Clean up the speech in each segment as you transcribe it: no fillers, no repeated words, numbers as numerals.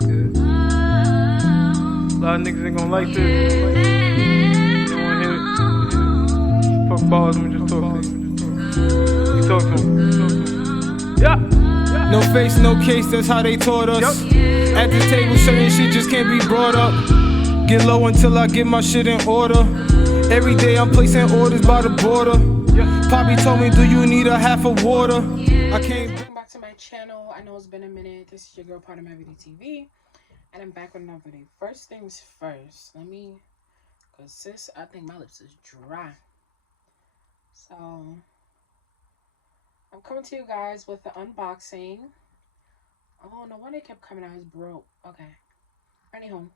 A lot of niggas ain't gonna like this. They don't wanna hear it. Fuck balls, let me just talk to you. You talk to him. Yeah. No face, no case, that's how they taught us. At the table, certain shit just can't be brought up. Get low until I get my shit in order. Every day I'm placing orders by the border. Poppy told me, do you need a half of water? I can't. Welcome back to my channel. I know it's been a minute. This is your girl, pardonmybeautix TV. And I'm back with another video. First things first, cause sis, I think my lips is dry. So, I'm coming to you guys with the unboxing. Oh, no wonder it kept coming out. It's broke. Okay. Anywho,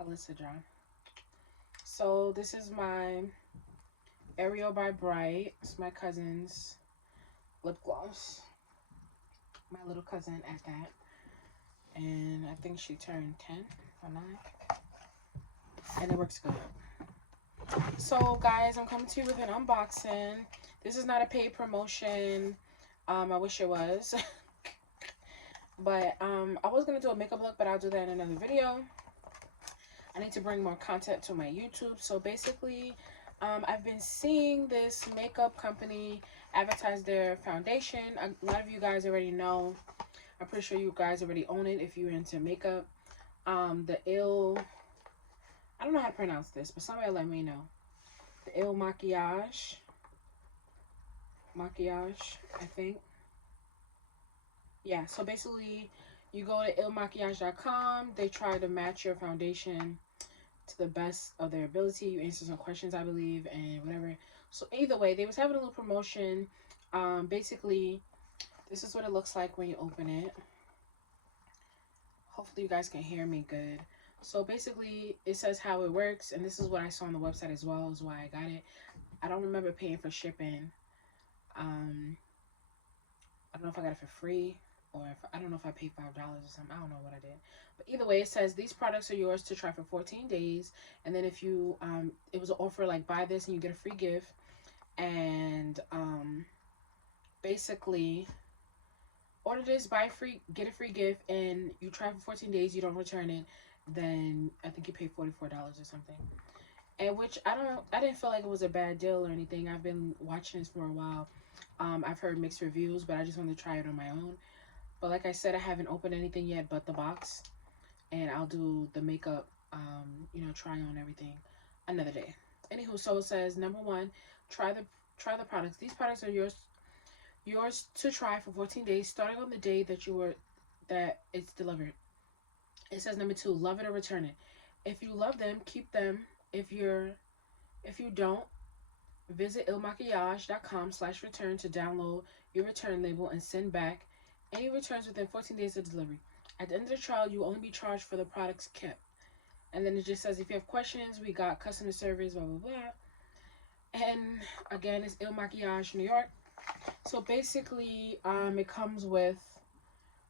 Alyssa dry. So, this is my Ariel by Bright. It's my cousin's lip gloss. My little cousin at that. And I think she turned 10 or 9. And it works good. So, guys, I'm coming to you with an unboxing. This is not a paid promotion. I wish it was. But I was going to do a makeup look, but I'll do that in another video. I need to bring more content to my YouTube. So, basically, I've been seeing this makeup company advertise their foundation. A lot of you guys already know. I'm pretty sure you guys already own it if you're into makeup. The I don't know how to pronounce this, but somebody let me know. The IL Makiage, I think. Yeah, so basically, you go to ILmakiage.com. They try to match your foundation to the best of their ability. You answer some questions, I believe, and whatever. So either way, they was having a little promotion. Basically, this is what it looks like when you open it. Hopefully you guys can hear me good. So basically, it says how it works, and this is what I saw on the website as well, is why I got it. I don't remember paying for shipping. I don't know if I got it for free, or I don't know if I paid $5 or something. I don't know what I did. But either way, it says these products are yours to try for 14 days. And then if you, it was an offer like buy this and you get a free gift. And basically, order this, buy free, get a free gift, and you try for 14 days, you don't return it, then I think you pay $44 or something. And which I didn't feel like it was a bad deal or anything. I've been watching this for a while. I've heard mixed reviews, but I just wanted to try it on my own. But like I said, I haven't opened anything yet but the box. And I'll do the makeup, try on everything another day. Anywho, so it says, number 1, try the products. These products are yours to try for 14 days, starting on the day that it's delivered. It says number 2, love it or return it. If you love them, keep them. If you don't, visit ILmakiage.com/return to download your return label and send back any returns within 14 days of delivery. At the end of the trial, you will only be charged for the products kept. And then it just says, if you have questions, we got customer service, blah, blah, blah. And again, it's IL Makiage, New York. So basically, it comes with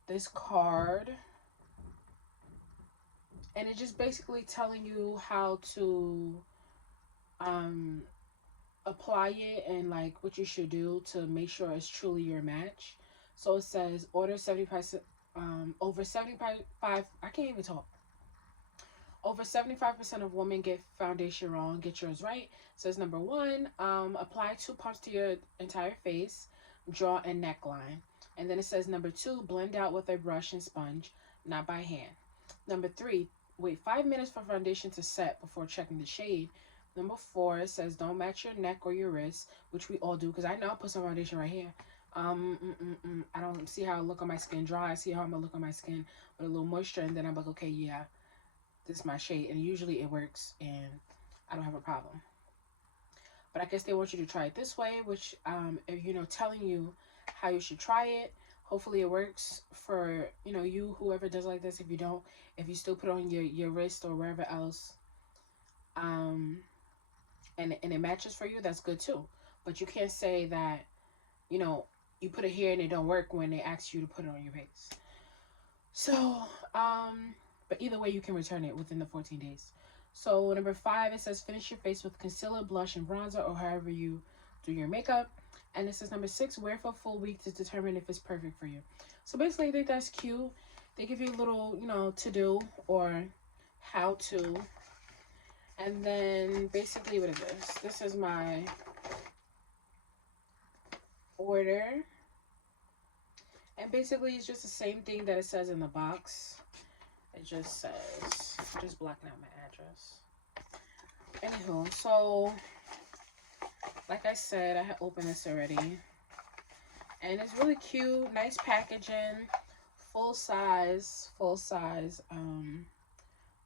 this card. And it's just basically telling you how to apply it and like what you should do to make sure it's truly your match. So it says order 75 over 75 I can't even talk. Over 75% of women get foundation wrong. Get yours right. It says number 1, apply 2 pumps to your entire face, jaw, and neckline. And then it says number 2, blend out with a brush and sponge, not by hand. Number 3, wait 5 minutes for foundation to set before checking the shade. Number 4, it says don't match your neck or your wrist, which we all do, because I know I'll put some foundation right here. I don't see how I look on my skin dry. I see how I'm gonna look on my skin with a little moisture, and then I'm like, okay, yeah, this is my shade. And usually it works, and I don't have a problem. But I guess they want you to try it this way, which telling you how you should try it. Hopefully it works for you, whoever does like this. If you don't, if you still put on your wrist or wherever else, and it matches for you, that's good too. But you can't say that you put it here and it don't work when they ask you to put it on your face. So but either way, you can return it within the 14 days. So number 5, it says finish your face with concealer, blush, and bronzer, or however you do your makeup. And it says number 6, wear for a full week to determine if it's perfect for you. So basically, I think that's cute. They give you a little, you know, to do or how to. And then basically, what is this? This is my order. And basically, it's just the same thing that it says in the box. It just says, just blocking out my address. Anywho, so like I said, I had opened this already. And it's really cute, nice packaging, full size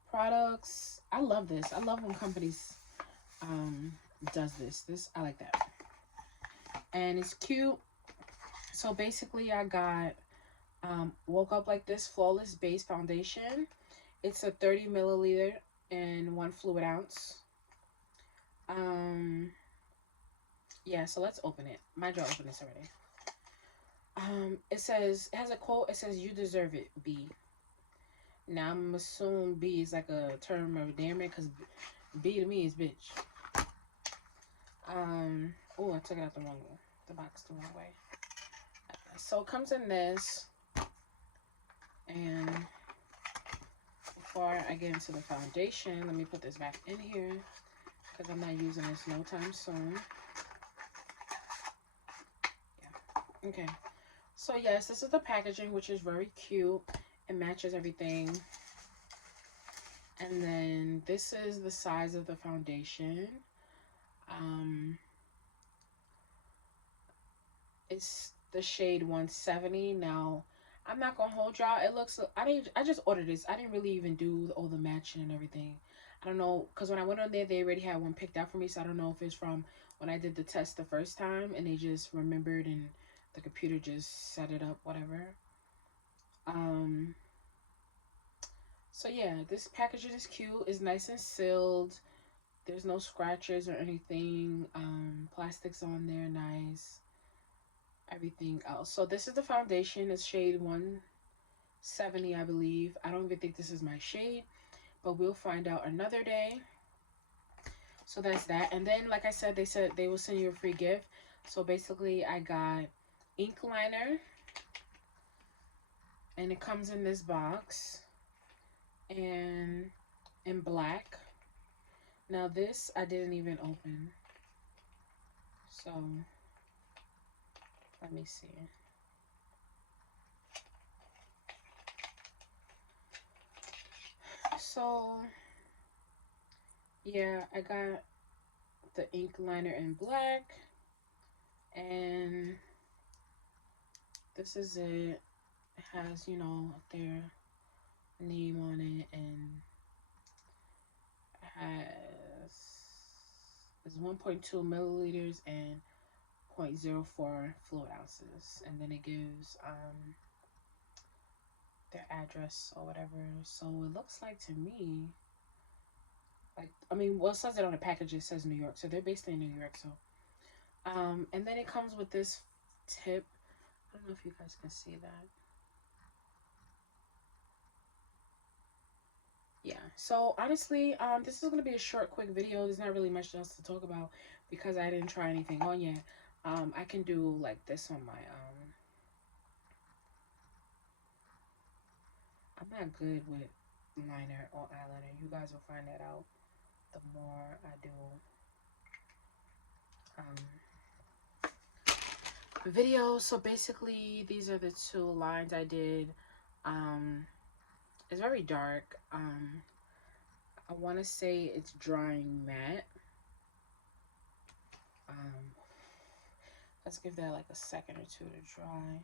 products. I love this. I love when companies does this. I like that. And it's cute. So basically I got Woke Up Like This Flawless Base Foundation. It's a 30 milliliter and 1 fluid ounce. Yeah, so let's open it. Mind you, I opened this already. It has a quote. It says, "You deserve it, B." Now I'm assuming B is like a term of endearment because B to me is bitch. Oh, I took it out the box the wrong way. So it comes in this, and before I get into the foundation, let me put this back in here because I'm not using this no time soon. Yeah. Okay. So yes, this is the packaging, which is very cute. It matches everything. And then this is the size of the foundation. It's the shade 170. Now, I'm not gonna hold y'all. It looks, I just ordered this. I didn't really even do all the matching and everything. I don't know, because when I went on there, they already had one picked out for me. So I don't know if it's from when I did the test the first time and they just remembered and the computer just set it up, whatever. So yeah, this packaging is cute. It's nice and sealed. There's no scratches or anything. Plastic's on there, nice. Everything else. So this is the foundation. It's shade 170, I believe. I don't even think this is my shade, but we'll find out another day. So that's that. And then, like I said, they said they will send you a free gift. So basically, I got ink liner, and it comes in this box and in black. Now this I didn't even open, so let me see. So yeah, I got the ink liner in black, and this is it. It has, you know, their name on it, and it has 1.2 milliliters and 0.04 fluid ounces, and then it gives their address or whatever. So it looks like to me, like, I mean, well, it says it on the package, it says New York, so they're based in New York. So and then it comes with this tip. I don't know if you guys can see that. Yeah, so honestly, this is gonna be a short, quick video. There's not really much else to talk about because I didn't try anything on yet. I can do like this on my I'm not good with liner or eyeliner. You guys will find that out the more I do videos. So basically, these are the two lines I did. It's very dark. I want to say it's drying matte. Let's give that like a second or two to dry,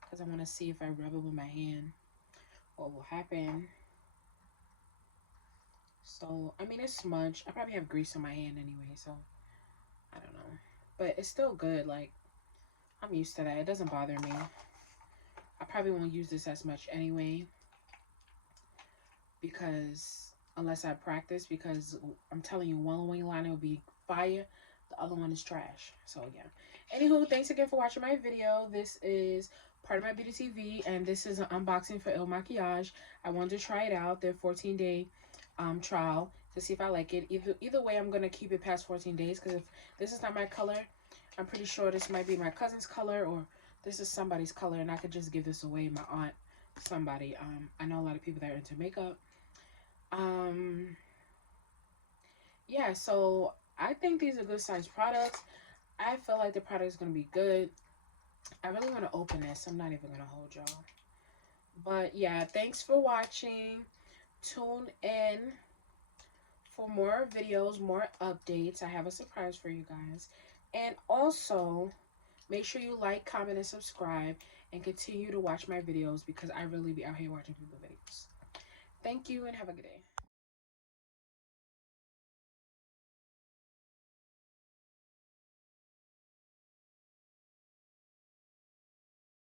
because I want to see if I rub it with my hand what will happen. So I mean, it's smudged. I probably have grease on my hand anyway, so I don't know, but it's still good. Like, I'm used to that. It doesn't bother me. I probably won't use this as much anyway, because unless I practice, because I'm telling you, one wing liner will be fire, the other one is trash. So yeah, anywho, thanks again for watching my video. This is Pardon My Beauty TV, and this is an unboxing for IL MAKIAGE. I wanted to try it out, their 14-day trial, to see if I like it. Either way, I'm gonna keep it past 14 days, because if this is not my color, I'm pretty sure this might be my cousin's color, or this is somebody's color, and I could just give this away. My aunt somebody. I know a lot of people that are into makeup. Yeah, so I think these are good sized products. I feel like the product is going to be good. I really want to open this. I'm not even going to hold y'all. But yeah, thanks for watching. Tune in for more videos, more updates. I have a surprise for you guys. And also, make sure you like, comment, and subscribe. And continue to watch my videos because I really be out here watching people's videos. Thank you and have a good day.